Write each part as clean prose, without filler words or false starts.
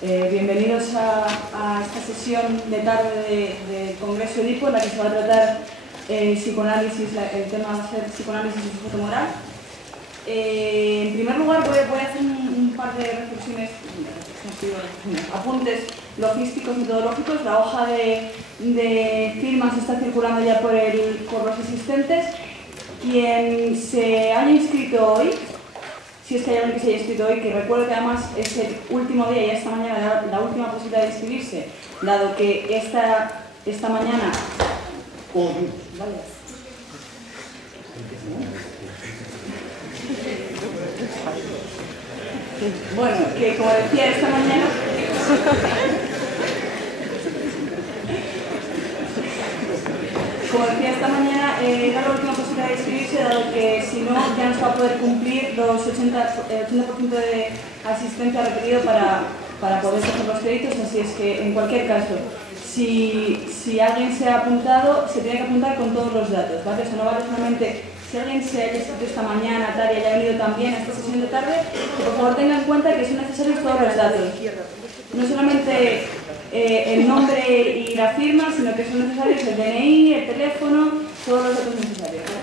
Bienvenidos a esta sesión de tarde del Congreso Edipo, en la que se va a tratar psicoanálisis, el tema va a ser psicoanálisis y sujeto moral. En primer lugar voy a hacer un par de reflexiones, apuntes logísticos, metodológicos. La hoja de firmas está circulando ya por los asistentes. Quien se haya inscrito hoy, si es que hay alguien que se haya inscrito hoy, que recuerdo que además es el último día, ya esta mañana, la última posibilidad de inscribirse, dado que esta mañana... Vale. Bueno, que como decía esta mañana... Como decía esta mañana, era la última posibilidad de inscribirse, dado que si no ya no se va a poder cumplir los 80% de asistencia requerido para poder coger los créditos, así es que en cualquier caso, si alguien se ha apuntado, se tiene que apuntar con todos los datos, ¿vale? Eso no vale solamente si alguien se haya inscrito esta mañana, tal, y haya venido también a esta sesión de tarde, que por favor tenga en cuenta que son necesarios todos los datos. No solamente el nombre y la firma, sino que son necesarios el DNI, el teléfono, todos los datos necesarios, ¿vale?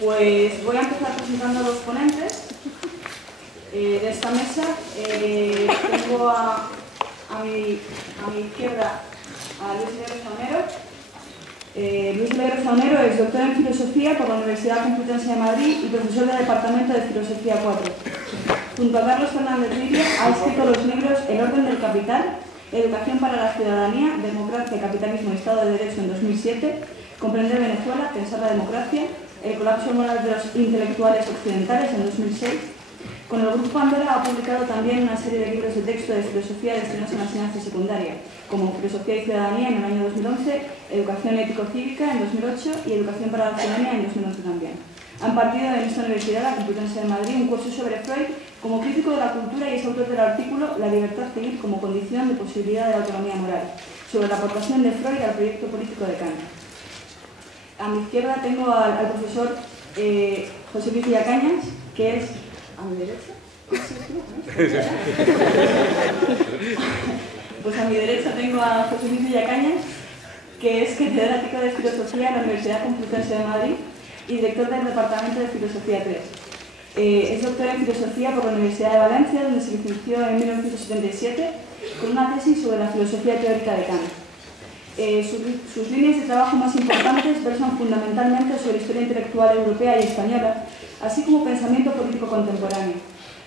Pues voy a empezar presentando a los ponentes de esta mesa. Tengo a mi izquierda a Luis Alegre Zaunero. Luis Alegre Zaunero es doctor en Filosofía por la Universidad Complutense de Madrid y profesor del Departamento de Filosofía 4. Junto a Carlos Fernández Rivia ha escrito los libros El orden del capital, Educación para la ciudadanía, Democracia, Capitalismo y Estado de Derecho en 2007, Comprender Venezuela, Pensar la democracia, El colapso moral de los intelectuales occidentales en 2006. Con el Grupo Pandora ha publicado también una serie de libros de texto de filosofía destinados a la enseñanza secundaria, como Filosofía y Ciudadanía en el año 2011, Educación ético-cívica en 2008 y Educación para la ciudadanía en 2011 también. Han partido en esta universidad, la Complutense de Madrid, un curso sobre Freud como crítico de la cultura y es autor del artículo La libertad civil como condición de posibilidad de la autonomía moral, sobre la aportación de Freud al proyecto político de Kant. A mi izquierda tengo al profesor José Luis Villacañas, que es... ¿A mi derecha? Pues a mi derecha tengo a José Luis Villacañas, que es catedrático de Filosofía en la Universidad Complutense de Madrid y director del Departamento de Filosofía 3. Es doctor en Filosofía por la Universidad de Valencia, donde se licenció en 1977 con una tesis sobre la filosofía teórica de Kant. Sus líneas de trabajo más importantes versan fundamentalmente sobre historia intelectual europea y española, así como pensamiento político contemporáneo.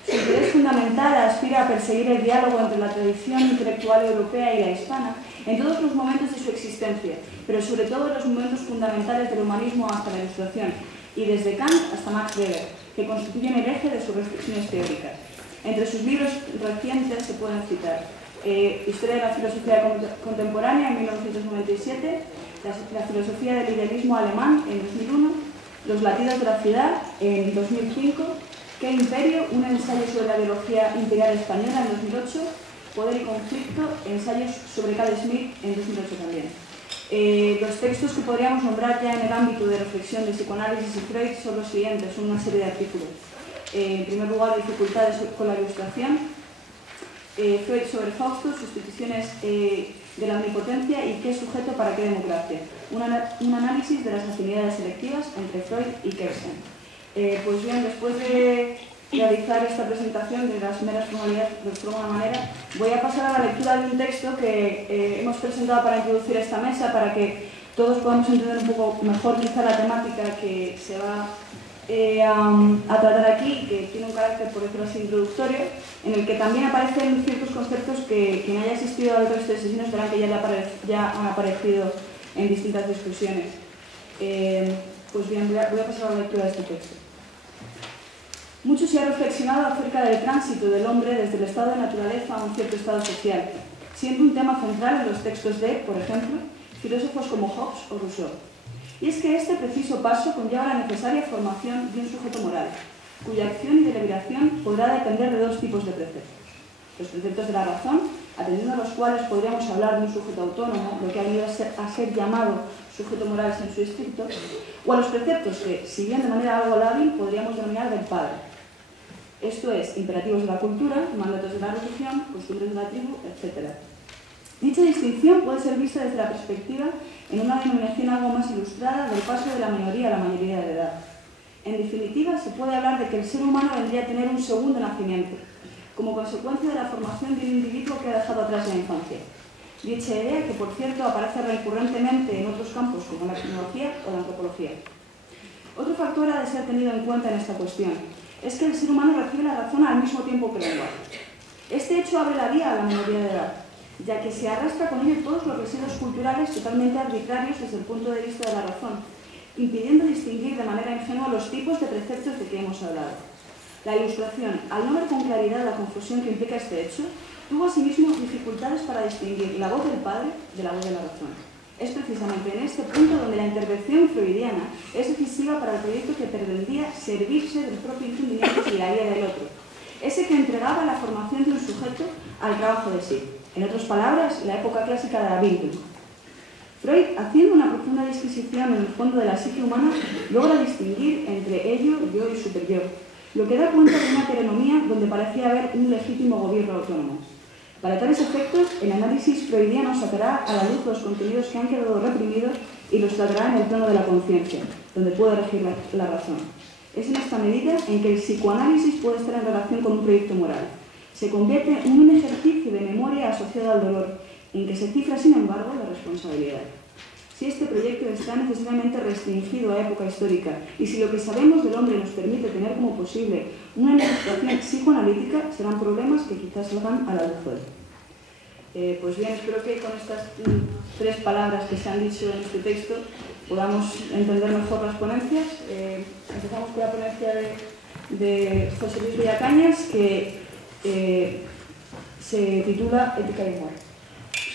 Su interés fundamental aspira a perseguir el diálogo entre la tradición intelectual europea y la hispana en todos los momentos de su existencia, pero sobre todo en los momentos fundamentales del humanismo hasta la Ilustración, y desde Kant hasta Max Weber, que constituyen el eje de sus reflexiones teóricas. Entre sus libros recientes se pueden citar Historia de la filosofía contemporánea en 1997, la filosofía del idealismo alemán en 2001, Los latidos de la ciudad en 2005, ¿Qué imperio? Un ensayo sobre la biología imperial española en 2008, Poder y conflicto, ensayos sobre Carl Schmitt en 2008 también. Los textos que podríamos nombrar ya en el ámbito de reflexión de psicoanálisis y Freud son los siguientes, son una serie de artículos. En primer lugar, Dificultades con la ilustración, Freud sobre Fausto, Sustituciones de la omnipotencia y qué sujeto para qué democracia. Un análisis de las afinidades selectivas entre Freud y Kelsen. Pues bien, después de realizar esta presentación de las meras formalidades de alguna manera, voy a pasar a la lectura de un texto que hemos presentado para introducir esta mesa, para que todos podamos entender un poco mejor quizá la temática que se va a tratar aquí, que tiene un carácter, por decirlo así, introductorio, en el que también aparecen ciertos conceptos que quien haya asistido al resto de sesiones verán que ya han aparecido en distintas discusiones. Pues bien, voy a pasar a la lectura de este texto. Mucho se ha reflexionado acerca del tránsito del hombre desde el estado de naturaleza a un cierto estado social, siendo un tema central en los textos de, por ejemplo, filósofos como Hobbes o Rousseau. Y es que este preciso paso conlleva la necesaria formación de un sujeto moral, cuya acción y deliberación podrá depender de dos tipos de preceptos. Los preceptos de la razón, atendiendo a los cuales podríamos hablar de un sujeto autónomo, lo que ha venido a ser llamado sujeto moral en su estricto, o a los preceptos que, si bien de manera algo lábil, podríamos denominar del padre. esto es, imperativos de la cultura, mandatos de la religión, costumbres de la tribu, etc. Dicha distinción puede ser vista desde la perspectiva en una denominación algo más ilustrada del paso de la minoría a la mayoría de edad. En definitiva, se puede hablar de que el ser humano vendría a tener un segundo nacimiento, como consecuencia de la formación de un individuo que ha dejado atrás la infancia. Dicha idea, que por cierto aparece recurrentemente en otros campos como la etnología o la antropología. Otro factor ha de ser tenido en cuenta en esta cuestión es que el ser humano recibe la razón al mismo tiempo que el lenguaje. Este hecho abre la vía a la minoría de edad, ya que se arrastra con ello todos los residuos culturales totalmente arbitrarios desde el punto de vista de la razón, impidiendo distinguir de manera ingenua los tipos de preceptos de que hemos hablado. La Ilustración, al no ver con claridad la confusión que implica este hecho, tuvo asimismo dificultades para distinguir la voz del padre de la voz de la razón. Es precisamente en este punto donde la intervención freudiana es decisiva para el proyecto que pretendía servirse del propio entendimiento y la guía del otro, ese que entregaba la formación de un sujeto al trabajo de sí. En otras palabras, la época clásica de la Bildung. Freud, haciendo una profunda disquisición en el fondo de la psique humana, logra distinguir entre ello, yo y superyo, lo que da cuenta de una heteronomía donde parecía haber un legítimo gobierno autónomo. Para tales efectos, el análisis freudiano sacará a la luz los contenidos que han quedado reprimidos y los tratará en el plano de la conciencia, donde puede regir la razón. Es en esta medida en que el psicoanálisis puede estar en relación con un proyecto moral. Se convierte en un ejercicio de memoria asociado al dolor, en que se cifra, sin embargo, la responsabilidad. Si este proyecto está necesariamente restringido a época histórica y si lo que sabemos del hombre nos permite tener como posible una ilustración psicoanalítica, serán problemas que quizás salgan a la luz hoy. Pues bien, espero que con estas 3 palabras que se han dicho en este texto podamos entender mejor las ponencias. Empezamos con la ponencia de José Luis Villacañas, que se titula Ética y Humor.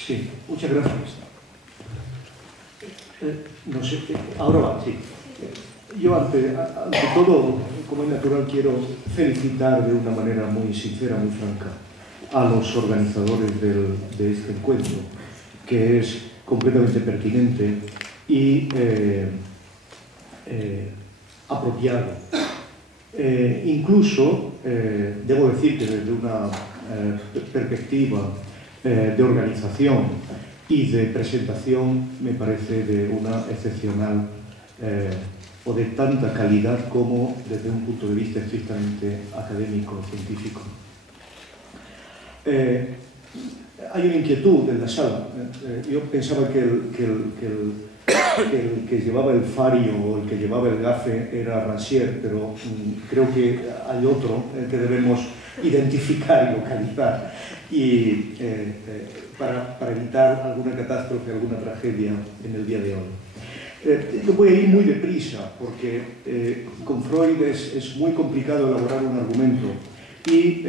Sí, muchas gracias. No sé, ahora va, sí. Yo ante todo, como es natural, quiero felicitar de una manera muy sincera, muy franca, a los organizadores de este encuentro, que es completamente pertinente y apropiado. Incluso, debo decir que desde una perspectiva de organización y de presentación me parece de una excepcional o de tanta calidad como desde un punto de vista estrictamente académico, científico. Hay una inquietud en la sala. Yo pensaba que el que llevaba el fario o el que llevaba el gafe era Rancière, pero creo que hay otro que debemos identificar y localizar y para evitar alguna catástrofe, alguna tragedia en el día de hoy. Yo voy a ir muy deprisa porque con Freud es muy complicado elaborar un argumento y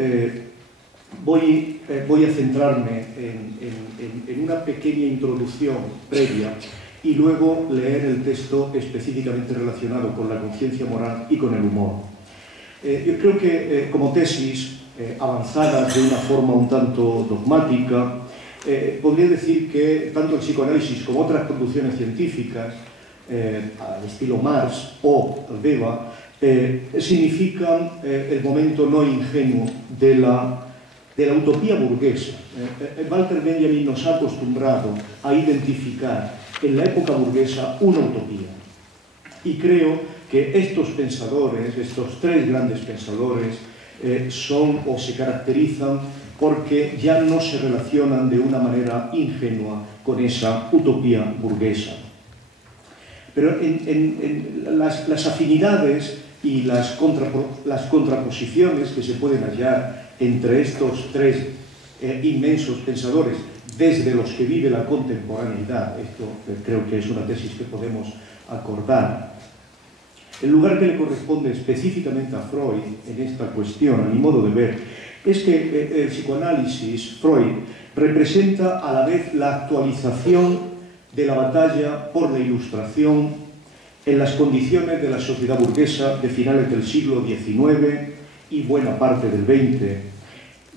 voy a centrarme en una pequeña introducción previa y luego leer el texto específicamente relacionado con la conciencia moral y con el humor. Yo creo que como tesis avanzadas de una forma un tanto dogmática, podría decir que tanto el psicoanálisis como otras producciones científicas, al estilo Marx o Weber, significan el momento no ingenuo de la utopía burguesa. Walter Benjamin nos ha acostumbrado a identificar en la época burguesa una utopía. Y creo que estos pensadores, estos 3 grandes pensadores, son o se caracterizan porque ya no se relacionan de una manera ingenua con esa utopía burguesa. Pero en las afinidades y las contraposiciones que se pueden hallar entre estos 3 inmensos pensadores desde los que vive la contemporaneidad, esto creo que es una tesis que podemos acordar, el lugar que le corresponde específicamente a Freud en esta cuestión, a mi modo de ver, es que el psicoanálisis, Freud, representa a la vez la actualización de la batalla por la Ilustración en las condiciones de la sociedad burguesa de finales del siglo XIX y buena parte del XX.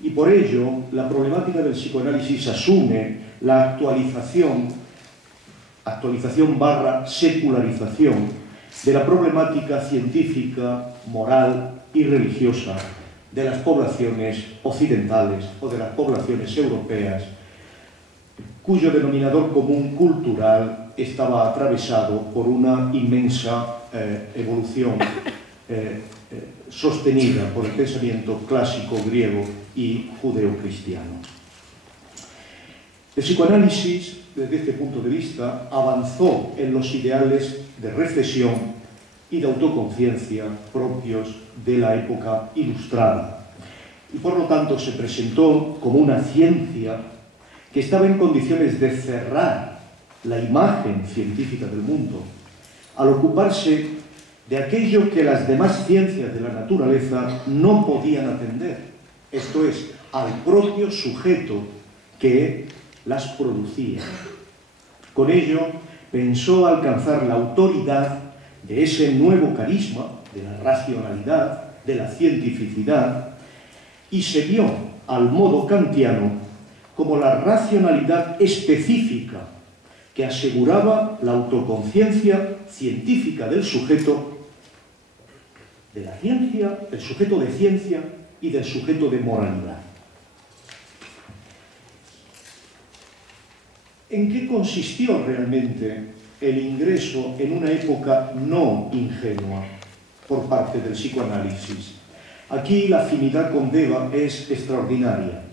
Y por ello, la problemática del psicoanálisis asume la actualización / secularización de la problemática científica, moral y religiosa de las poblaciones occidentales o de las poblaciones europeas, cuyo denominador común cultural estaba atravesado por una inmensa evolución sostenida por el pensamiento clásico griego y judeocristiano. El psicoanálisis, desde este punto de vista, avanzó en los ideales de reflexión y de autoconciencia propios de la época ilustrada, y por lo tanto se presentó como una ciencia que estaba en condiciones de cerrar la imagen científica del mundo al ocuparse de aquello que las demás ciencias de la naturaleza no podían atender, esto es, al propio sujeto que las producía. Con ello pensó alcanzar la autoridad de ese nuevo carisma, de la racionalidad, de la cientificidad, y se vio al modo kantiano como la racionalidad específica que aseguraba la autoconciencia científica del sujeto de la ciencia, del sujeto de ciencia y del sujeto de moralidad. ¿En qué consistió realmente el ingreso en una época no ingenua por parte del psicoanálisis? Aquí la afinidad con Deva es extraordinaria.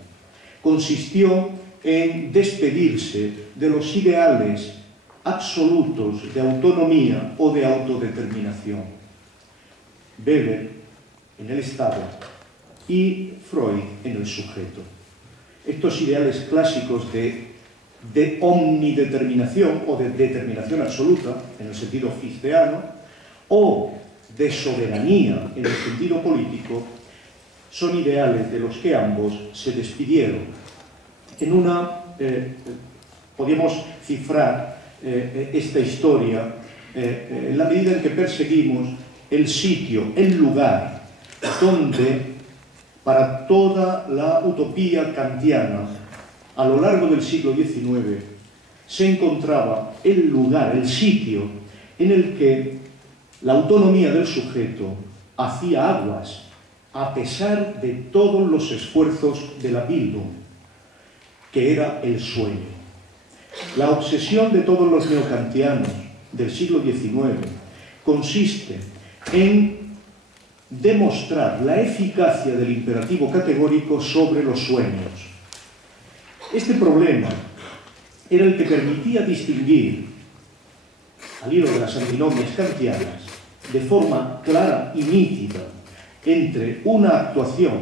Consistió en despedirse de los ideales absolutos de autonomía o de autodeterminación. Weber en el Estado y Freud en el sujeto. Estos ideales clásicos de omnideterminación o de determinación absoluta, en el sentido fichteano, o de soberanía en el sentido político, son ideales de los que ambos se despidieron. En una, podríamos cifrar esta historia en la medida en que perseguimos el sitio, el lugar, donde para toda la utopía kantiana a lo largo del siglo XIX se encontraba el lugar, el sitio en el que la autonomía del sujeto hacía aguas a pesar de todos los esfuerzos de la Bildung, que era el sueño. La obsesión de todos los neokantianos del siglo XIX consiste en demostrar la eficacia del imperativo categórico sobre los sueños. Este problema era el que permitía distinguir, al hilo de las antinomias kantianas, de forma clara y nítida, entre una actuación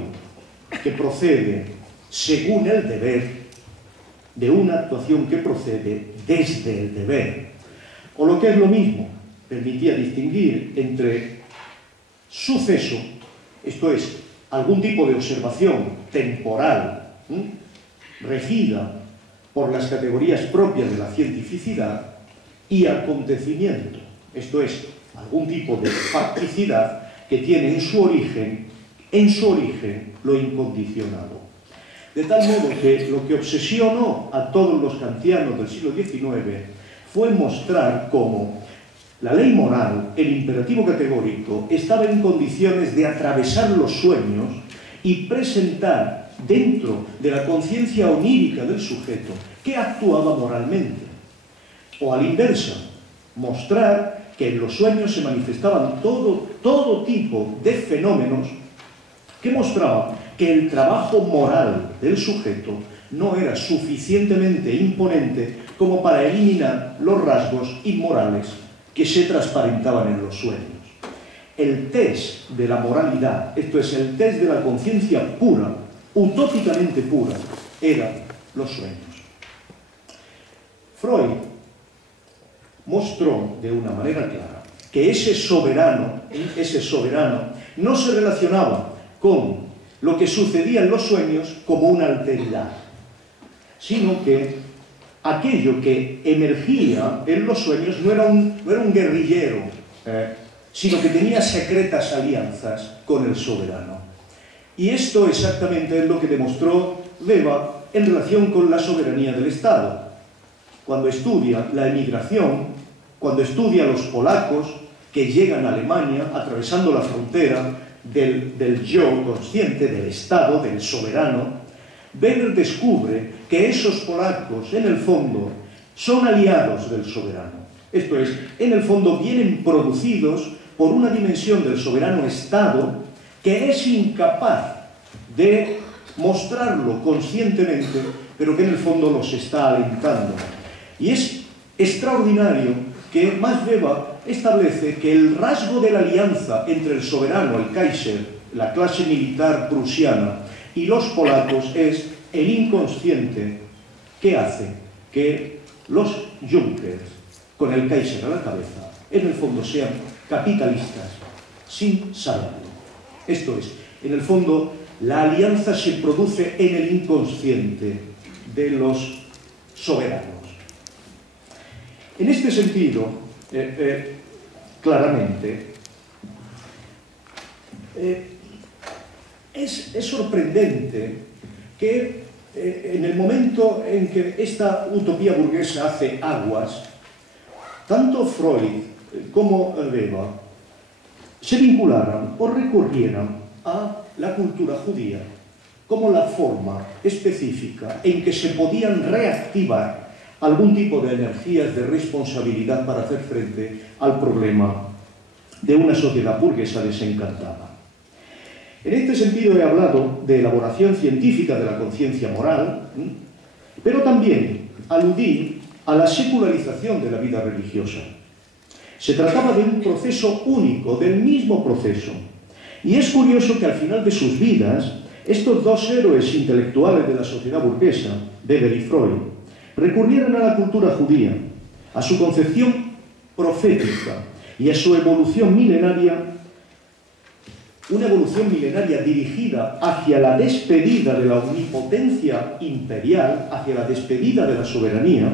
que procede según el deber de una actuación que procede desde el deber. O lo que es lo mismo, permitía distinguir entre suceso, esto es, algún tipo de observación temporal, regida por las categorías propias de la cientificidad, y acontecimiento, esto es, algún tipo de facticidad que tiene en su origen lo incondicionado. De tal modo que lo que obsesionó a todos los kantianos del siglo XIX fue mostrar cómo la ley moral, el imperativo categórico, estaba en condiciones de atravesar los sueños y presentar dentro de la conciencia onírica del sujeto que actuaba moralmente. O a la inversa, mostrar que en los sueños se manifestaban todo tipo de fenómenos que mostraban que el trabajo moral del sujeto no era suficientemente imponente como para eliminar los rasgos inmorales que se transparentaban en los sueños. El test de la moralidad, esto es, el test de la conciencia pura, utópicamente pura, eran los sueños. Freud mostró de una manera clara que ese soberano no se relacionaba con lo que sucedía en los sueños como una alteridad, sino que aquello que emergía en los sueños no era un guerrillero, sino que tenía secretas alianzas con el soberano. Y esto exactamente es lo que demostró Weber en relación con la soberanía del Estado. Cuando estudia la emigración, cuando estudia a los polacos que llegan a Alemania atravesando la frontera del yo consciente, del Estado, del soberano, Weber descubre que esos polacos, en el fondo, son aliados del soberano. Esto es, en el fondo vienen producidos por una dimensión del soberano Estado que es incapaz de mostrarlo conscientemente, pero que en el fondo los está alentando. Y es extraordinario que Max Weber establece que el rasgo de la alianza entre el soberano, el Kaiser, la clase militar prusiana, y los polacos es el inconsciente que hace que los Junkers, con el Kaiser a la cabeza, en el fondo sean capitalistas sin saberlo. Esto es, en el fondo, la alianza se produce en el inconsciente de los soberanos. En este sentido, claramente, es sorprendente que en el momento en que esta utopía burguesa hace aguas, tanto Freud como Weber se vincularan o recurrieran a la cultura judía como la forma específica en que se podían reactivar algún tipo de energías de responsabilidad para hacer frente al problema de una sociedad burguesa desencantada. En este sentido he hablado de elaboración científica de la conciencia moral, pero también aludí a la secularización de la vida religiosa. Se trataba de un proceso único, del mismo proceso. Y es curioso que al final de sus vidas, estos dos héroes intelectuales de la sociedad burguesa, Weber y Freud, recurrieran a la cultura judía, a su concepción profética y a su evolución milenaria, una evolución milenaria dirigida hacia la despedida de la omnipotencia imperial, hacia la despedida de la soberanía,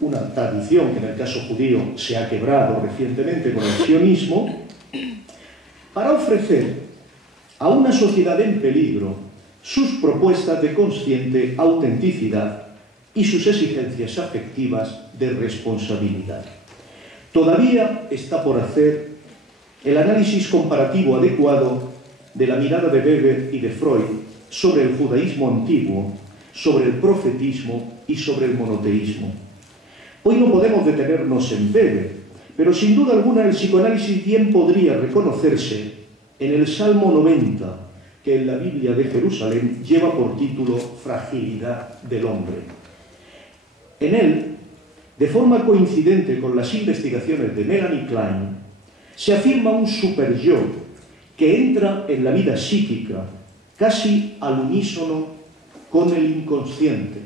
una tradición que en el caso judío se ha quebrado recientemente con el sionismo, para ofrecer a una sociedad en peligro sus propuestas de consciente autenticidad y sus exigencias afectivas de responsabilidad. Todavía está por hacer el análisis comparativo adecuado de la mirada de Weber y de Freud sobre el judaísmo antiguo, sobre el profetismo y sobre el monoteísmo. Hoy no podemos detenernos en Weber, pero sin duda alguna el psicoanálisis bien podría reconocerse en el Salmo 90, que en la Biblia de Jerusalén lleva por título Fragilidad del hombre. En él, de forma coincidente con las investigaciones de Melanie Klein, se afirma un superyo que entra en la vida psíquica casi al unísono con el inconsciente,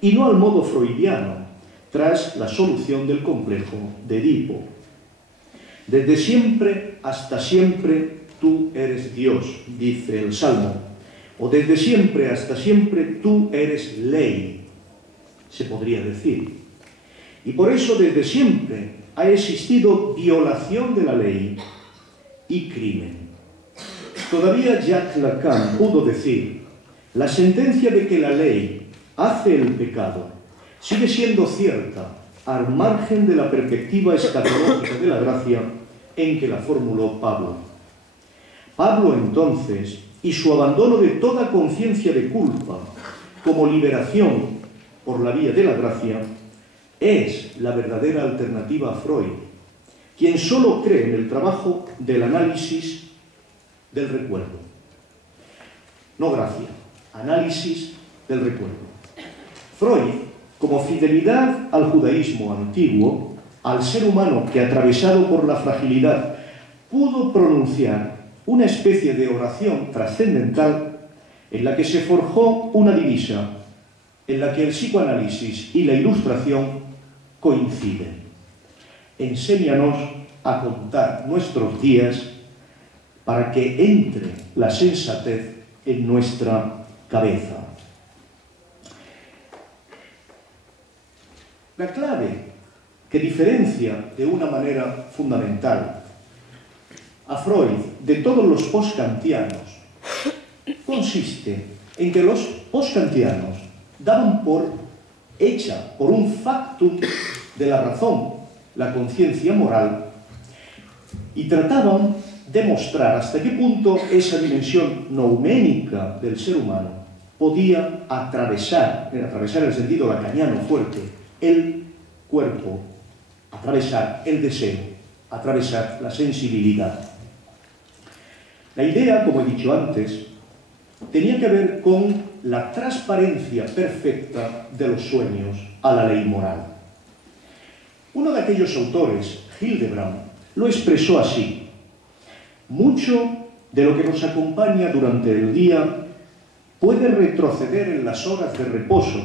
y no al modo freudiano, tras la solución del complejo de Edipo. Desde siempre hasta siempre tú eres Dios, dice el Salmo, o desde siempre hasta siempre tú eres ley, se podría decir. Y por eso desde siempre ha existido violación de la ley y crimen. Todavía Jacques Lacan pudo decir, la sentencia de que la ley hace el pecado sigue siendo cierta al margen de la perspectiva escatológica de la gracia en que la formuló Pablo. Pablo entonces, y su abandono de toda conciencia de culpa como liberación por la vía de la gracia, es la verdadera alternativa a Freud, quien solo cree en el trabajo del análisis del recuerdo. No gracia, análisis del recuerdo. Freud, como fidelidad al judaísmo antiguo, al ser humano que, atravesado por la fragilidad, pudo pronunciar una especie de oración trascendental en la que se forjó una divisa, en la que el psicoanálisis y la ilustración coinciden. Enséñanos a contar nuestros días para que entre la sensatez en nuestra cabeza. La clave que diferencia de una manera fundamental a Freud de todos los postkantianos consiste en que los postkantianos daban por hecha, por un factum de la razón, la conciencia moral, y trataban de mostrar hasta qué punto esa dimensión nouménica del ser humano podía atravesar en el sentido lacaniano fuerte, el cuerpo, atravesar el deseo, atravesar la sensibilidad. La idea, como he dicho antes, tenía que ver con la transparencia perfecta de los sueños a la ley moral. Uno de aquellos autores, Hildebrand, lo expresó así: mucho de lo que nos acompaña durante el día puede retroceder en las horas de reposo,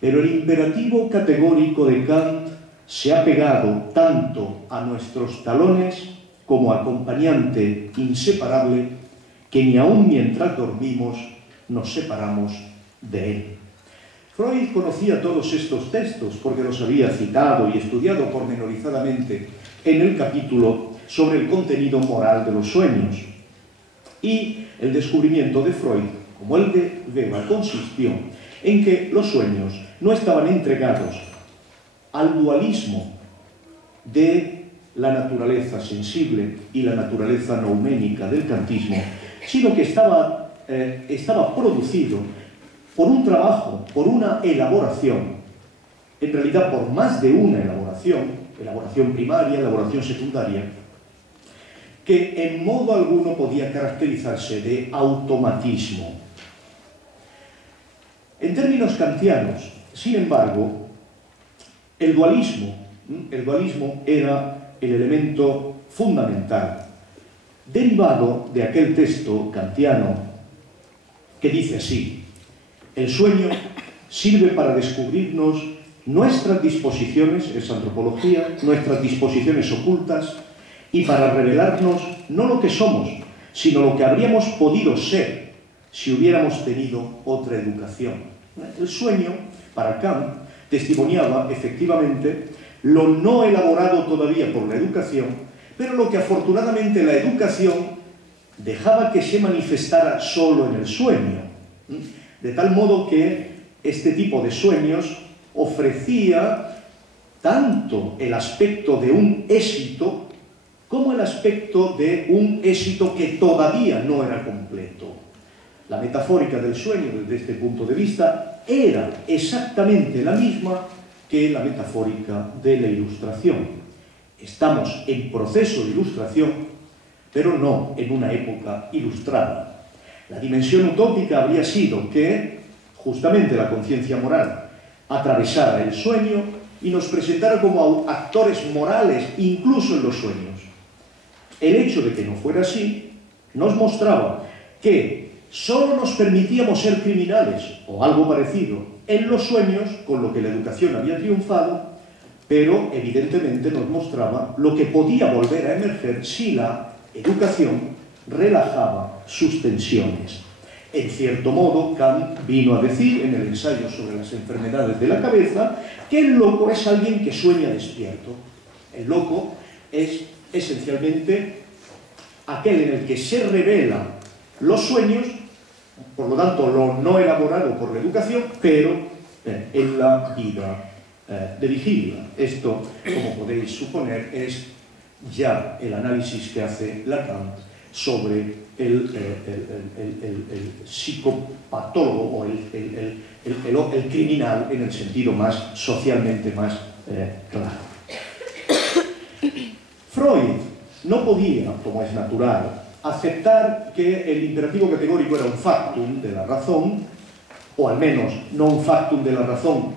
pero el imperativo categórico de Kant se ha pegado tanto a nuestros talones como acompañante inseparable que ni aun mientras dormimos nos separamos de él. Freud conocía todos estos textos porque los había citado y estudiado pormenorizadamente en el capítulo sobre el contenido moral de los sueños. Y el descubrimiento de Freud, como el de Weber, consistió en que los sueños no estaban entregados al dualismo de la naturaleza sensible y la naturaleza nouménica del kantismo, sino que estaba producido por un trabajo, por una elaboración, en realidad por más de una elaboración primaria, elaboración secundaria, que en modo alguno podía caracterizarse de automatismo. En términos kantianos, sin embargo, el dualismo era el elemento fundamental, derivado de aquel texto kantiano que dice así: el sueño sirve para descubrirnos nuestras disposiciones, es antropología, nuestras disposiciones ocultas, y para revelarnos no lo que somos, sino lo que habríamos podido ser si hubiéramos tenido otra educación. El sueño, para Kant, testimoniaba efectivamente lo no elaborado todavía por la educación, pero lo que afortunadamente la educación dejaba que se manifestara solo en el sueño. De tal modo que este tipo de sueños ofrecía tanto el aspecto de un éxito como el aspecto de un éxito que todavía no era completo. La metafórica del sueño, desde este punto de vista, era exactamente la misma que la metafórica de la ilustración. Estamos en proceso de ilustración, pero no en una época ilustrada. La dimensión utópica habría sido que, justamente, la conciencia moral atravesara el sueño y nos presentara como actores morales, incluso en los sueños. El hecho de que no fuera así nos mostraba que solo nos permitíamos ser criminales, o algo parecido, en los sueños, con lo que la educación había triunfado, pero evidentemente nos mostraba lo que podía volver a emerger si la educación relajaba sus tensiones. En cierto modo, Kant vino a decir en el ensayo sobre las enfermedades de la cabeza que el loco es alguien que sueña despierto. El loco es esencialmente aquel en el que se revelan los sueños, por lo tanto lo no elaborado por la educación, pero en la vida de vigilia. Esto, como podéis suponer, es ya el análisis que hace Lacan sobre el psicopatólogo o el criminal en el sentido más socialmente más claro. Freud no podía, como es natural, aceptar que el imperativo categórico era un factum de la razón, o al menos no un factum de la razón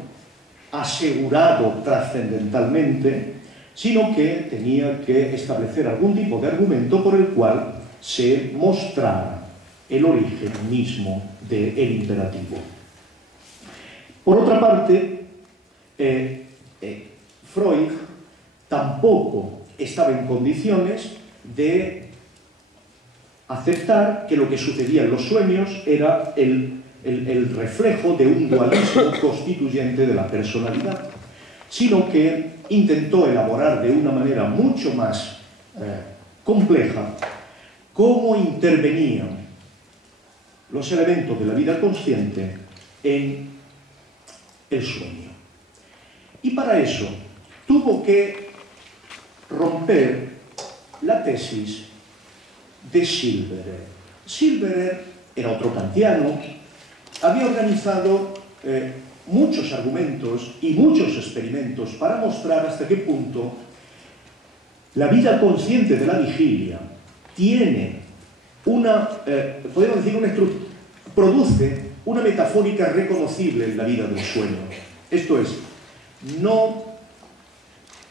asegurado trascendentalmente, sino que tenía que establecer algún tipo de argumento por el cual se mostrara el origen mismo del imperativo. Por otra parte, Freud tampoco estaba en condiciones de aceptar que lo que sucedía en los sueños era el reflejo de un dualismo constituyente de la personalidad, sino que intentó elaborar de una manera mucho más compleja cómo intervenían los elementos de la vida consciente en el sueño. Y para eso tuvo que romper la tesis de Silberer. Silberer era otro kantiano, había organizado muchos argumentos y muchos experimentos para mostrar hasta qué punto la vida consciente de la vigilia tiene podemos decir, produce una metafórica reconocible en la vida del sueño. Esto es, no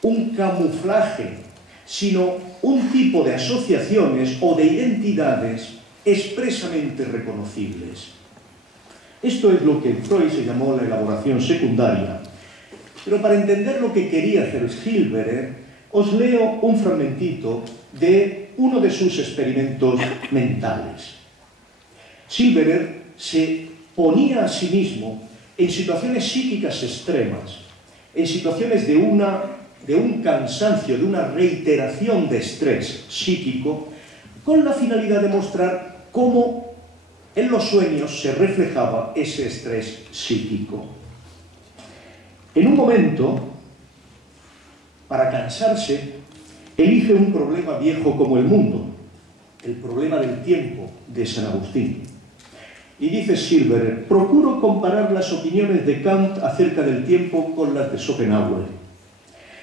un camuflaje, sino un tipo de asociaciones o de identidades expresamente reconocibles. Esto es lo que en Freud se llamó la elaboración secundaria. Pero para entender lo que quería hacer Silberer, os leo un fragmentito de uno de sus experimentos mentales. Silberer se ponía a sí mismo en situaciones psíquicas extremas, en situaciones de un cansancio, de una reiteración de estrés psíquico, con la finalidad de mostrar cómo en los sueños se reflejaba ese estrés psíquico. En un momento, para cansarse, elige un problema viejo como el mundo, el problema del tiempo de San Agustín. Y dice Silberer: procuro comparar las opiniones de Kant acerca del tiempo con las de Schopenhauer.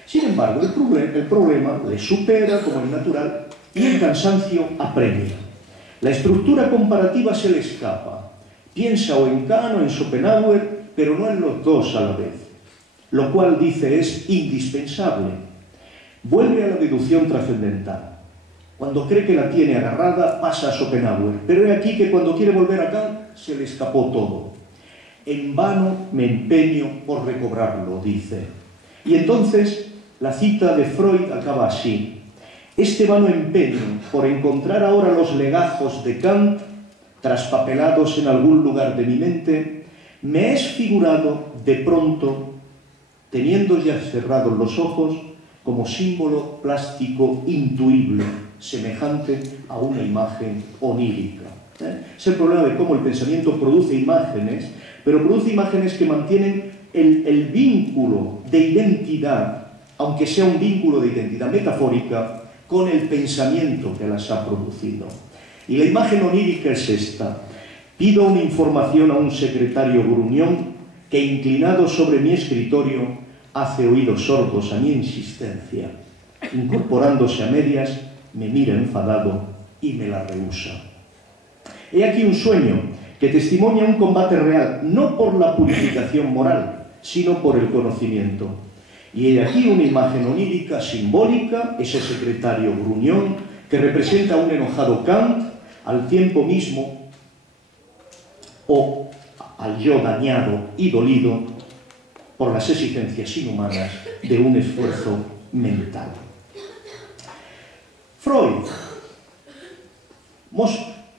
Sin embargo, el problema le supera como es natural y el cansancio apremia. La estructura comparativa se le escapa. Piensa o en Kant o en Schopenhauer, pero no en los dos a la vez. Lo cual, dice, es indispensable. Vuelve a la deducción trascendental. Cuando cree que la tiene agarrada, pasa a Schopenhauer. Pero he aquí que cuando quiere volver a Kant, se le escapó todo. En vano me empeño por recobrarlo, dice. Y entonces la cita de Freud acaba así: este vano empeño por encontrar ahora los legajos de Kant, traspapelados en algún lugar de mi mente, me es figurado de pronto, teniendo ya cerrados los ojos, como símbolo plástico intuible, semejante a una imagen onírica. Es el problema de cómo el pensamiento produce imágenes, pero produce imágenes que mantienen el vínculo de identidad, aunque sea un vínculo de identidad metafórica, con el pensamiento que las ha producido. Y la imagen onírica es esta: pido una información a un secretario gruñón que, inclinado sobre mi escritorio, hace oídos sordos a mi insistencia. Incorporándose a medias, me mira enfadado y me la rehúsa. He aquí un sueño que testimonia un combate real, no por la purificación moral, sino por el conocimiento. Y he aquí una imagen onírica simbólica, ese secretario gruñón, que representa a un enojado Kant, al tiempo mismo, o al yo dañado y dolido por las exigencias inhumanas de un esfuerzo mental. Freud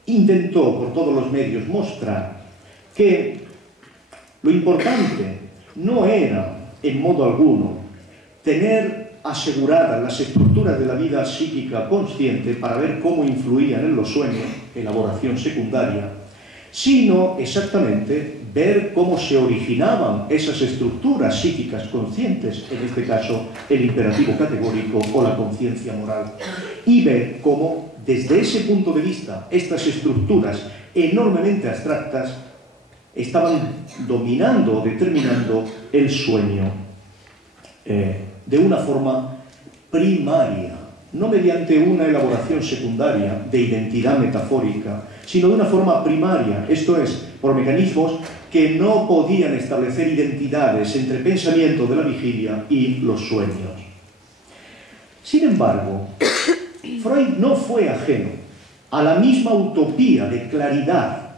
intentó por todos los medios mostrar que lo importante no era, en modo alguno, tener aseguradas las estructuras de la vida psíquica consciente para ver cómo influían en los sueños, elaboración secundaria, sino exactamente ver cómo se originaban esas estructuras psíquicas conscientes, en este caso el imperativo categórico o la conciencia moral, y ver cómo desde ese punto de vista estas estructuras enormemente abstractas estaban dominando o determinando el sueño de una forma primaria, no mediante una elaboración secundaria de identidad metafórica, sino de una forma primaria, esto es, por mecanismos que no podían establecer identidades entre el pensamiento de la vigilia y los sueños. Sin embargo, Freud no fue ajeno a la misma utopía de claridad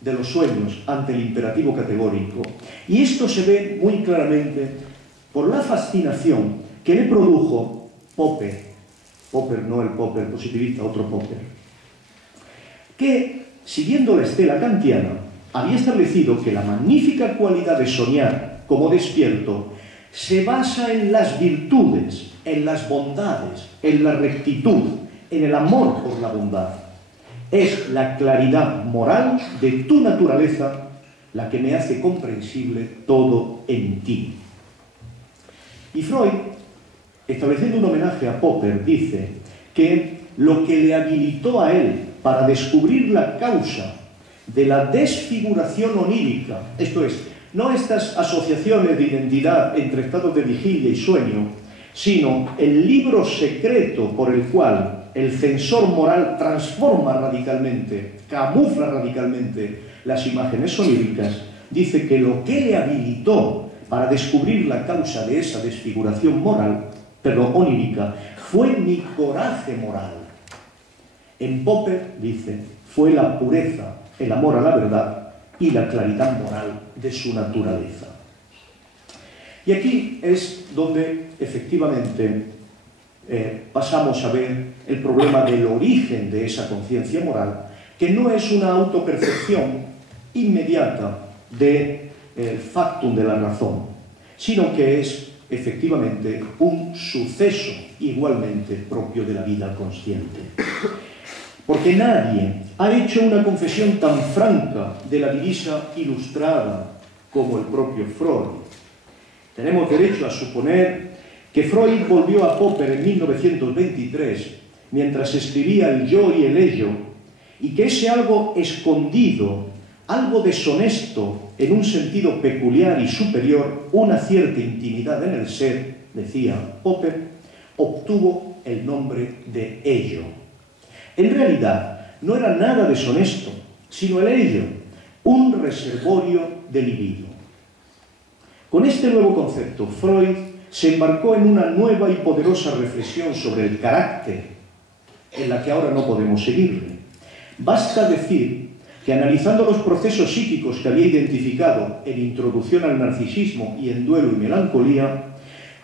de los sueños ante el imperativo categórico, y esto se ve muy claramente por la fascinación que le produjo Popper, no el Popper positivista, otro Popper, que, siguiendo la estela kantiana, había establecido que la magnífica cualidad de soñar como despierto se basa en las virtudes, en las bondades, en la rectitud, en el amor por la bondad. Es la claridad moral de tu naturaleza la que me hace comprensible todo en ti. Y Freud estableciendo un homenaje a Popper, dice que lo que le habilitó a él para descubrir la causa de la desfiguración onírica, esto es, no estas asociaciones de identidad entre estados de vigilia y sueño, sino el libro secreto por el cual el censor moral transforma radicalmente, camufla radicalmente las imágenes oníricas, dice que lo que le habilitó para descubrir la causa de esa desfiguración moral, onírica, fue mi coraje moral. En Popper, dice, fue la pureza, el amor a la verdad y la claridad moral de su naturaleza. Y aquí es donde efectivamente pasamos a ver el problema del origen de esa conciencia moral, que no es una autopercepción inmediata del factum de la razón, sino que es efectivamente un suceso igualmente propio de la vida consciente. Porque nadie ha hecho una confesión tan franca de la divisa ilustrada como el propio Freud. Tenemos derecho a suponer que Freud volvió a Popper en 1923, mientras escribía El yo y el ello, y que ese algo escondido, algo deshonesto en un sentido peculiar y superior, una cierta intimidad en el ser, decía Popper, obtuvo el nombre de ello. En realidad, no era nada deshonesto, sino el ello, un reservorio de libido. Con este nuevo concepto, Freud se embarcó en una nueva y poderosa reflexión sobre el carácter, en la que ahora no podemos seguirle. Basta decir que analizando los procesos psíquicos que había identificado en Introducción al narcisismo y en Duelo y melancolía,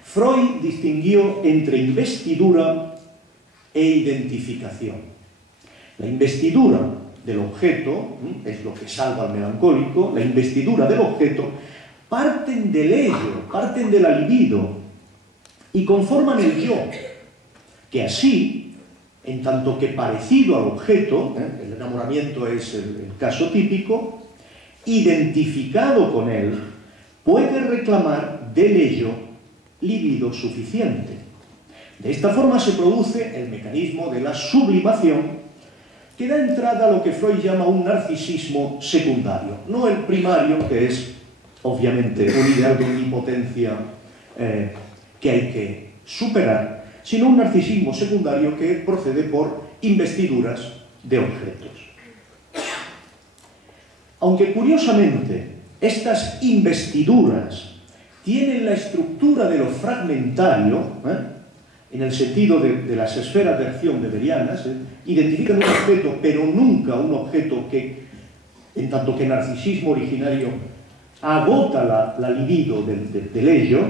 Freud distinguió entre investidura e identificación. La investidura del objeto, es lo que salva al melancólico, la investidura del objeto, parten del ello, parten de la libido y conforman el yo, que así, en tanto que parecido al objeto, el enamoramiento es el caso típico, identificado con él, puede reclamar del ello libido suficiente. De esta forma se produce el mecanismo de la sublimación, que da entrada a lo que Freud llama un narcisismo secundario, no el primario, que es obviamente un ideal de omnipotencia que hay que superar, sino un narcisismo secundario que procede por investiduras de objetos. Aunque curiosamente estas investiduras tienen la estructura de lo fragmentario, en el sentido de las esferas de acción weberianas, identifican un objeto, pero nunca un objeto que, en tanto que narcisismo originario, agota la libido del ello,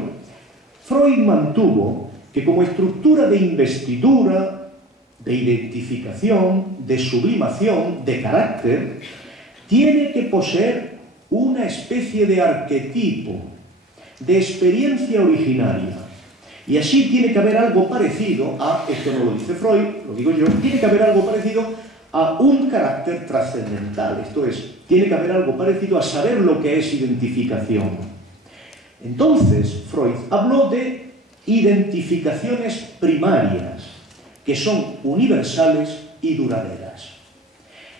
Freud mantuvo que como estructura de investidura, de identificación, de sublimación, de carácter, tiene que poseer una especie de arquetipo, de experiencia originaria. Y así tiene que haber algo parecido a, esto no lo dice Freud, lo digo yo, tiene que haber algo parecido a un carácter trascendental, esto es, tiene que haber algo parecido a saber lo que es identificación. Entonces, Freud habló de identificaciones primarias, que son universales y duraderas.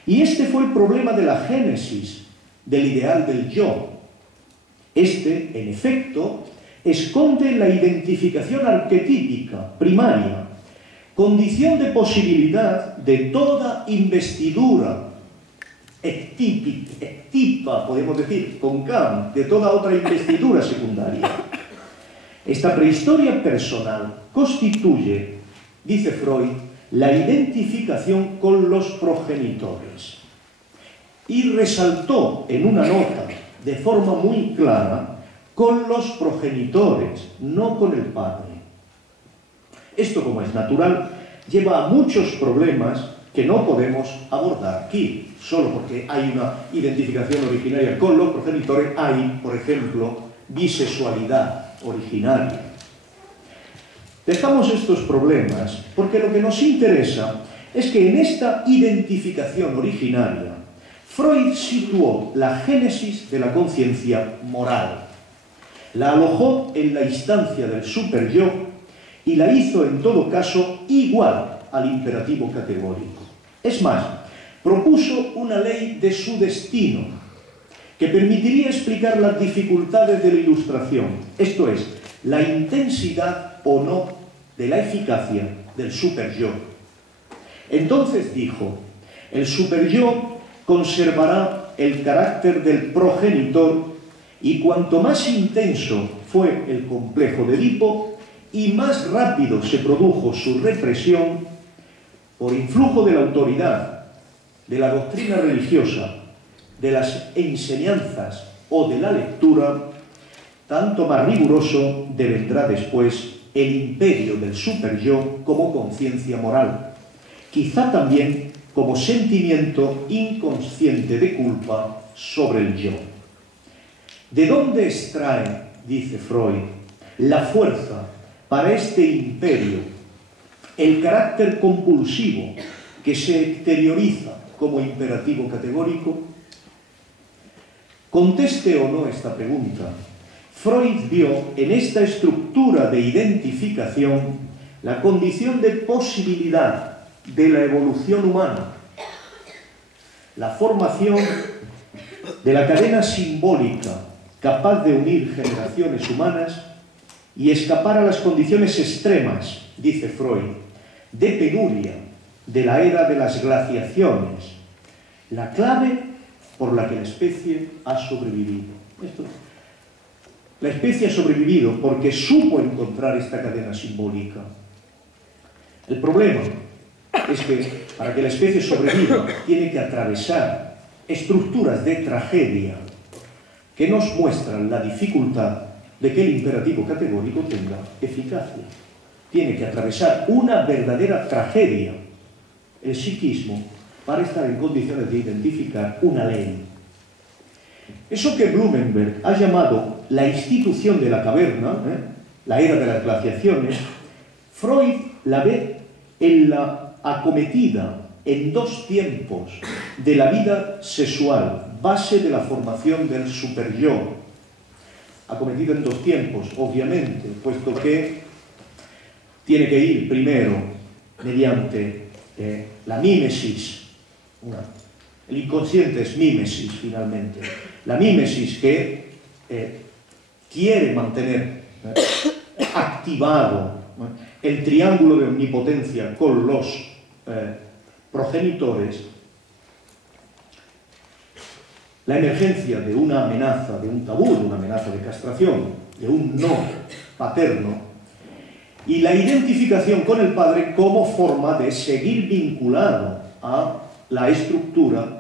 Y este fue el problema de la génesis del ideal del yo. Este, en efecto, esconde la identificación arquetípica, primaria, condición de posibilidad de toda investidura ectipa, podemos decir, con Kant, de toda otra investidura secundaria. Esta prehistoria personal constituye, dice Freud, la identificación con los progenitores. Y resaltó en una nota, de forma muy clara, con los progenitores, no con el padre. Esto, como es natural, lleva a muchos problemas que no podemos abordar aquí, solo porque hay una identificación originaria con los progenitores, hay, por ejemplo, bisexualidad originaria. Dejamos estos problemas porque lo que nos interesa es que en esta identificación originaria Freud situó la génesis de la conciencia moral, la alojó en la instancia del superyo y la hizo en todo caso igual al imperativo categórico. Es más, propuso una ley de su destino que permitiría explicar las dificultades de la ilustración, esto es, la intensidad o no de la eficacia del superyo. Entonces dijo, el superyo conservará el carácter del progenitor y cuanto más intenso fue el complejo de Edipo y más rápido se produjo su represión, por influjo de la autoridad, de la doctrina religiosa, de las enseñanzas o de la lectura, tanto más riguroso devendrá después el imperio del superyo como conciencia moral, quizá también como sentimiento inconsciente de culpa sobre el yo. ¿De dónde extrae, dice Freud, la fuerza para este imperio, el carácter compulsivo que se exterioriza como imperativo categórico? Conteste o no esta pregunta, Freud vio en esta estructura de identificación la condición de posibilidad de la evolución humana, la formación de la cadena simbólica capaz de unir generaciones humanas y escapar a las condiciones extremas, dice Freud, de penuria de la era de las glaciaciones, la clave por la que la especie ha sobrevivido. La especie ha sobrevivido porque supo encontrar esta cadena simbólica. El problema es que para que la especie sobreviva tiene que atravesar estructuras de tragedia que nos muestran la dificultad de que el imperativo categórico tenga eficacia. Tiene que atravesar una verdadera tragedia, el psiquismo, para estar en condiciones de identificar una ley. Eso que Blumenberg ha llamado la institución de la caverna, la era de las glaciaciones, Freud la ve en la acometida en dos tiempos de la vida sexual, base de la formación del superyo. Acometida en dos tiempos, obviamente, puesto que tiene que ir primero mediante la mímesis. El inconsciente es mímesis, finalmente. La mímesis que quiere mantener activado el triángulo de omnipotencia con los progenitores. La emergencia de una amenaza, de un tabú, de una amenaza de castración, de un no paterno, y la identificación con el padre como forma de seguir vinculado a la estructura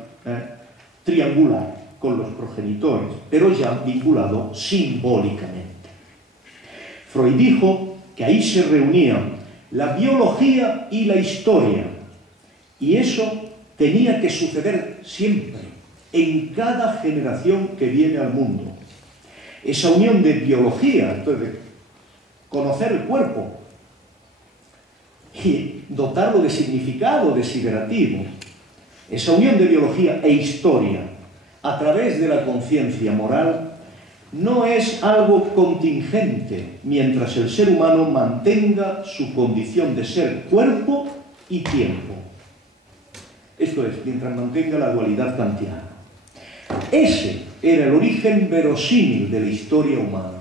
triangular con los progenitores, pero ya vinculado simbólicamente. Freud dijo que ahí se reunían la biología y la historia, y eso tenía que suceder siempre, en cada generación que viene al mundo. Esa unión de biología, entonces, de conocer el cuerpo y dotarlo de significado desiderativo, esa unión de biología e historia a través de la conciencia moral no es algo contingente mientras el ser humano mantenga su condición de ser cuerpo y tiempo. Esto es, mientras mantenga la dualidad kantiana. Ese era el origen verosímil de la historia humana.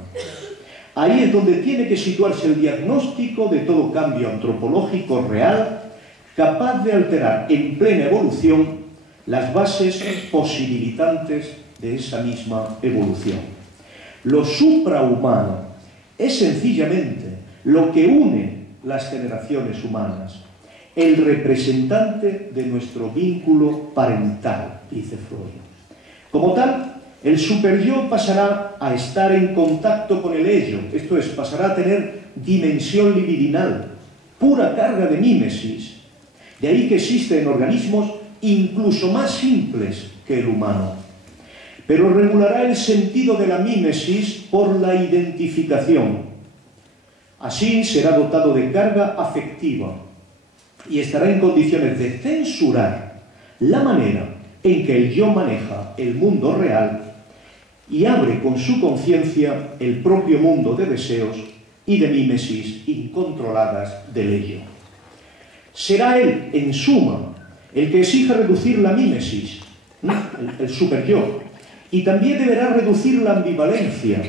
Ahí es donde tiene que situarse el diagnóstico de todo cambio antropológico real, capaz de alterar en plena evolución las bases posibilitantes de esa misma evolución. Lo suprahumano es sencillamente lo que une las generaciones humanas, el representante de nuestro vínculo parental, dice Freud. Como tal, el superyo pasará a estar en contacto con el ello, esto es, pasará a tener dimensión libidinal, pura carga de mímesis. De ahí que existen organismos incluso más simples que el humano. Pero regulará el sentido de la mímesis por la identificación. Así será dotado de carga afectiva y estará en condiciones de censurar la manera en que el yo maneja el mundo real y abre con su conciencia el propio mundo de deseos y de mímesis incontroladas del ello. Será él, en suma, el que exija reducir la mímesis, el superyo, y también deberá reducir la ambivalencia,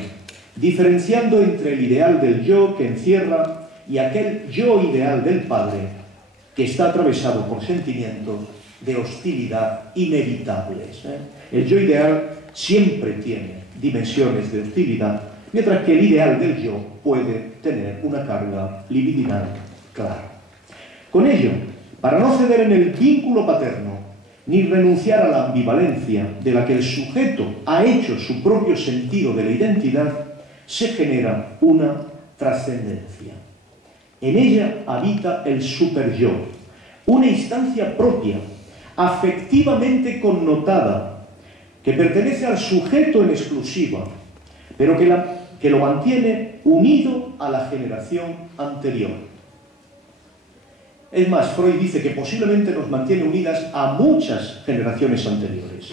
diferenciando entre el ideal del yo que encierra y aquel yo ideal del padre que está atravesado por sentimientos de hostilidad inevitables. El yo ideal siempre tiene dimensiones de hostilidad, mientras que el ideal del yo puede tener una carga libidinal clara. Con ello, para no ceder en el vínculo paterno, ni renunciar a la ambivalencia de la que el sujeto ha hecho su propio sentido de la identidad, se genera una trascendencia. En ella habita el superyo, una instancia propia, afectivamente connotada, que pertenece al sujeto en exclusiva, pero que lo mantiene unido a la generación anterior. Es más, Freud dice que posiblemente nos mantiene unidas a muchas generaciones anteriores.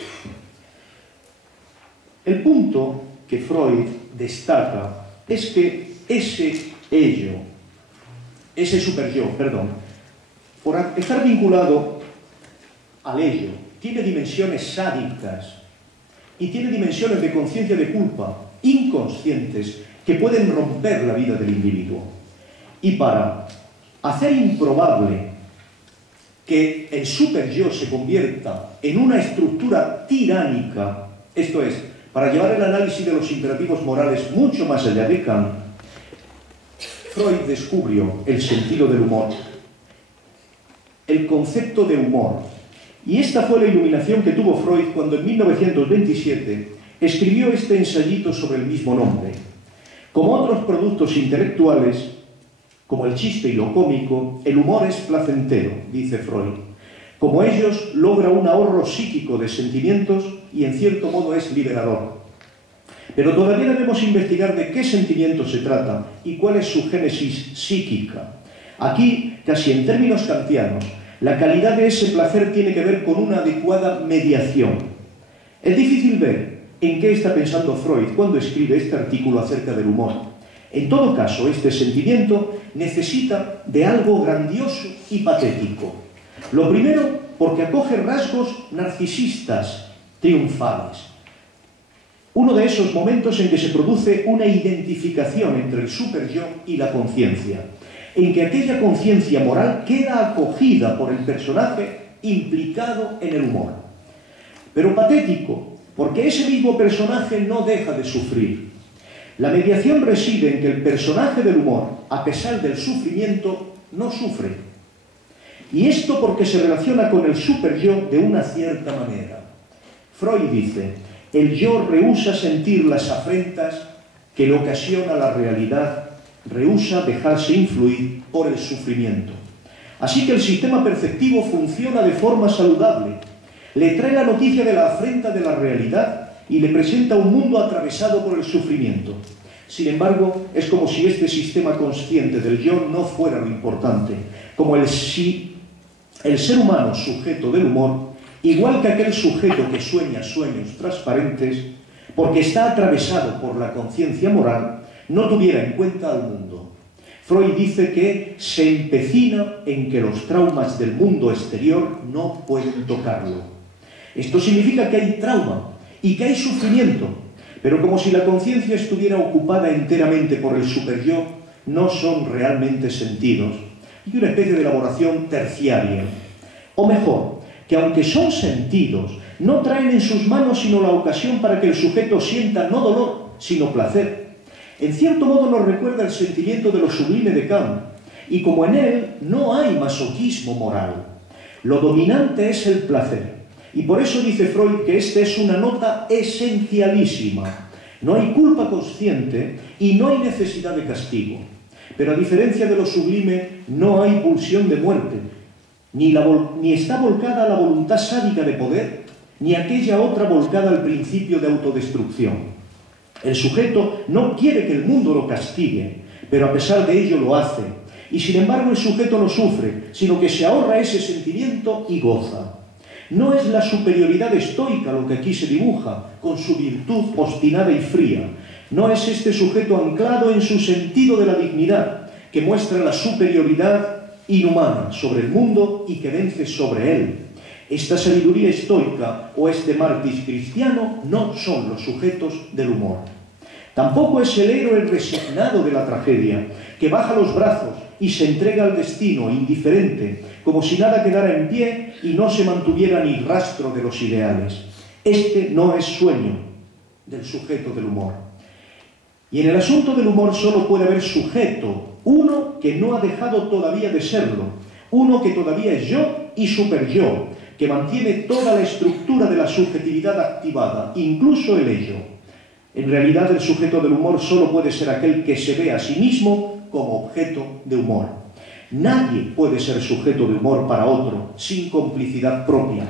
El punto que Freud destaca es que ese ello, ese superyo, por estar vinculado al ello, tiene dimensiones sádicas y tiene dimensiones de conciencia de culpa inconscientes que pueden romper la vida del individuo. Y para hacer improbable que el superyo se convierta en una estructura tiránica, esto es, para llevar el análisis de los imperativos morales mucho más allá de Kant, Freud descubrió el sentido del humor, el concepto de humor. Y esta fue la iluminación que tuvo Freud cuando en 1927 escribió este ensayito sobre el mismo nombre. Como otros productos intelectuales, como el chiste y lo cómico, el humor es placentero, dice Freud. Como ellos, logra un ahorro psíquico de sentimientos y en cierto modo es liberador. Pero todavía debemos investigar de qué sentimiento se trata y cuál es su génesis psíquica. Aquí, casi en términos kantianos, la calidad de ese placer tiene que ver con una adecuada mediación. Es difícil ver en qué está pensando Freud cuando escribe este artículo acerca del humor. En todo caso, este sentimiento necesita de algo grandioso y patético. Lo primero, porque acoge rasgos narcisistas, triunfales. Uno de esos momentos en que se produce una identificación entre el superyo y la conciencia, en que aquella conciencia moral queda acogida por el personaje implicado en el humor. Pero patético, porque ese mismo personaje no deja de sufrir. La mediación reside en que el personaje del humor, a pesar del sufrimiento, no sufre. Y esto porque se relaciona con el superyo de una cierta manera. Freud dice, el yo rehúsa sentir las afrentas que le ocasiona la realidad, rehúsa dejarse influir por el sufrimiento. Así que el sistema perceptivo funciona de forma saludable. Le trae la noticia de la afrenta de la realidad y le presenta un mundo atravesado por el sufrimiento. Sin embargo, es como si este sistema consciente del yo no fuera lo importante, como si el ser humano sujeto del humor, igual que aquel sujeto que sueña sueños transparentes, porque está atravesado por la conciencia moral, no tuviera en cuenta al mundo. Freud dice que se empecina en que los traumas del mundo exterior no pueden tocarlo. Esto significa que hay trauma y que hay sufrimiento, pero como si la conciencia estuviera ocupada enteramente por el superyo, no son realmente sentidos, y una especie de elaboración terciaria. O mejor, que aunque son sentidos, no traen en sus manos sino la ocasión para que el sujeto sienta no dolor, sino placer. En cierto modo nos recuerda el sentimiento de lo sublime de Kant, y como en él no hay masoquismo moral, lo dominante es el placer. Y por eso dice Freud que esta es una nota esencialísima. No hay culpa consciente y no hay necesidad de castigo. Pero a diferencia de lo sublime, no hay pulsión de muerte, ni está volcada la voluntad sádica de poder, ni aquella otra volcada al principio de autodestrucción. El sujeto no quiere que el mundo lo castigue, pero a pesar de ello lo hace. Y sin embargo el sujeto no sufre, sino que se ahorra ese sentimiento y goza. No es la superioridad estoica lo que aquí se dibuja, con su virtud obstinada y fría, No es este sujeto anclado en su sentido de la dignidad, que muestra la superioridad inhumana sobre el mundo y que vence sobre él. Esta sabiduría estoica o este mártir cristiano no son los sujetos del humor. Tampoco es el héroe resignado de la tragedia, que baja los brazos y se entrega al destino indiferente, como si nada quedara en pie y no se mantuviera ni rastro de los ideales. Este no es sueño del sujeto del humor. Y en el asunto del humor solo puede haber sujeto, uno que no ha dejado todavía de serlo, uno que todavía es yo y superyo, que mantiene toda la estructura de la subjetividad activada, incluso el ello. En realidad, el sujeto del humor solo puede ser aquel que se ve a sí mismo como objeto de humor. Nadie puede ser sujeto de humor para otro, sin complicidad propia.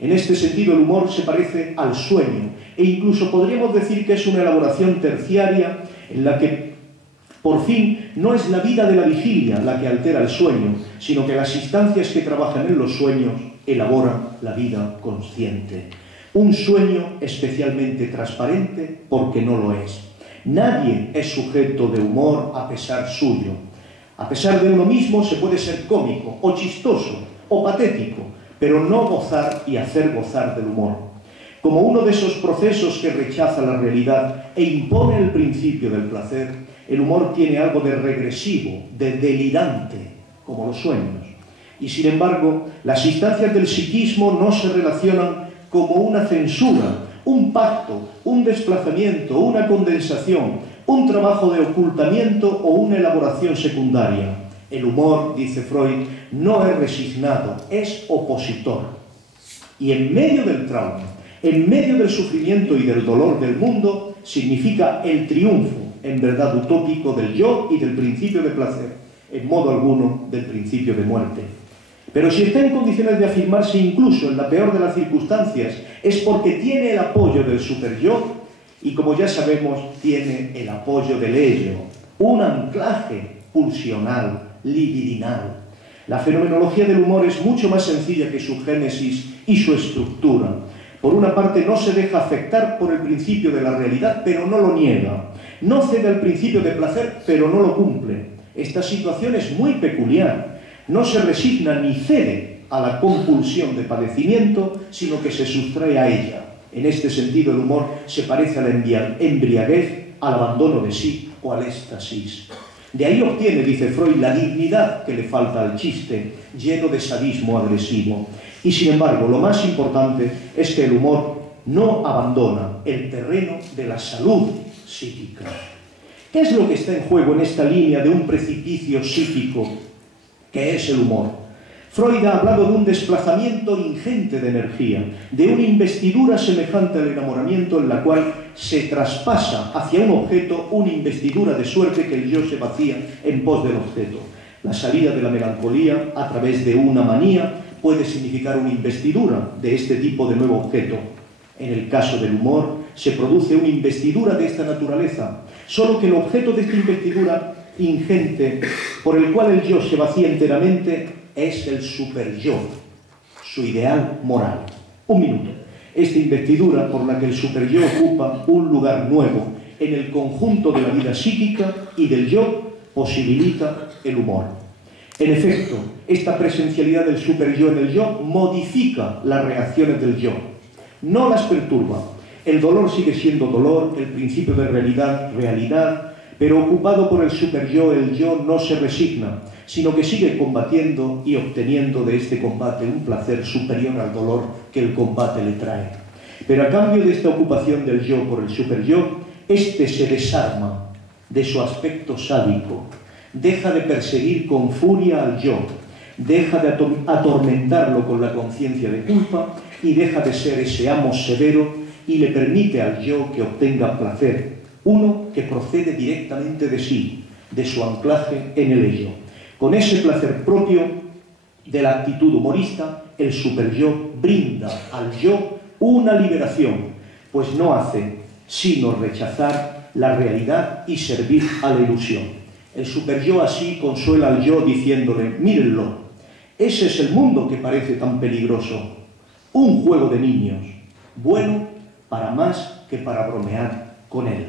En este sentido, el humor se parece al sueño, e incluso podríamos decir que es una elaboración terciaria en la que, por fin, no es la vida de la vigilia la que altera el sueño, sino que las instancias que trabajan en los sueños elaboran la vida consciente. Un sueño especialmente transparente porque no lo es. Nadie es sujeto de humor a pesar suyo. A pesar de uno mismo se puede ser cómico, o chistoso, o patético, pero no gozar y hacer gozar del humor. Como uno de esos procesos que rechaza la realidad e impone el principio del placer, el humor tiene algo de regresivo, de delirante, como los sueños. Y sin embargo, las instancias del psiquismo no se relacionan como una censura, un pacto, un desplazamiento, una condensación, un trabajo de ocultamiento o una elaboración secundaria. El humor, dice Freud, no es resignado, es opositor. Y en medio del trauma, en medio del sufrimiento y del dolor del mundo, significa el triunfo, en verdad utópico, del yo y del principio de placer, en modo alguno del principio de muerte. Pero si está en condiciones de afirmarse incluso en la peor de las circunstancias, es porque tiene el apoyo del superyo y, como ya sabemos, tiene el apoyo del ello, un anclaje pulsional, libidinal. La fenomenología del humor es mucho más sencilla que su génesis y su estructura. Por una parte, no se deja afectar por el principio de la realidad, pero no lo niega. No cede al principio de placer, pero no lo cumple. Esta situación es muy peculiar. No se resigna ni cede a la compulsión de padecimiento, sino que se sustrae a ella. En este sentido, el humor se parece a la embriaguez, al abandono de sí o al éxtasis. De ahí obtiene, dice Freud, la dignidad que le falta al chiste, lleno de sadismo agresivo. Y sin embargo, lo más importante es que el humor no abandona el terreno de la salud psíquica. ¿Qué es lo que está en juego en esta línea de un precipicio psíquico que es el humor? Freud ha hablado de un desplazamiento ingente de energía, de una investidura semejante al enamoramiento en la cual se traspasa hacia un objeto una investidura de suerte que el yo se vacía en pos del objeto. La salida de la melancolía a través de una manía puede significar una investidura de este tipo de nuevo objeto. En el caso del humor se produce una investidura de esta naturaleza, solo que el objeto de esta investidura ingente por el cual el yo se vacía enteramente es el superyo, su ideal moral. Un minuto. Esta investidura por la que el superyo ocupa un lugar nuevo en el conjunto de la vida psíquica y del yo posibilita el humor. En efecto, esta presencialidad del superyo en el yo modifica las reacciones del yo, no las perturba. El dolor sigue siendo dolor, el principio de realidad, realidad, pero ocupado por el superyo, el yo no se resigna, sino que sigue combatiendo y obteniendo de este combate un placer superior al dolor que el combate le trae. Pero a cambio de esta ocupación del yo por el superyo, este se desarma de su aspecto sádico, deja de perseguir con furia al yo, deja de atormentarlo con la conciencia de culpa y deja de ser ese amo severo y le permite al yo que obtenga placer, uno que procede directamente de sí, de su anclaje en el ello. Con ese placer propio de la actitud humorista, el superyo brinda al yo una liberación, pues no hace sino rechazar la realidad y servir a la ilusión. El superyo así consuela al yo diciéndole: mírenlo, ese es el mundo que parece tan peligroso, un juego de niños, bueno para más que para bromear con él.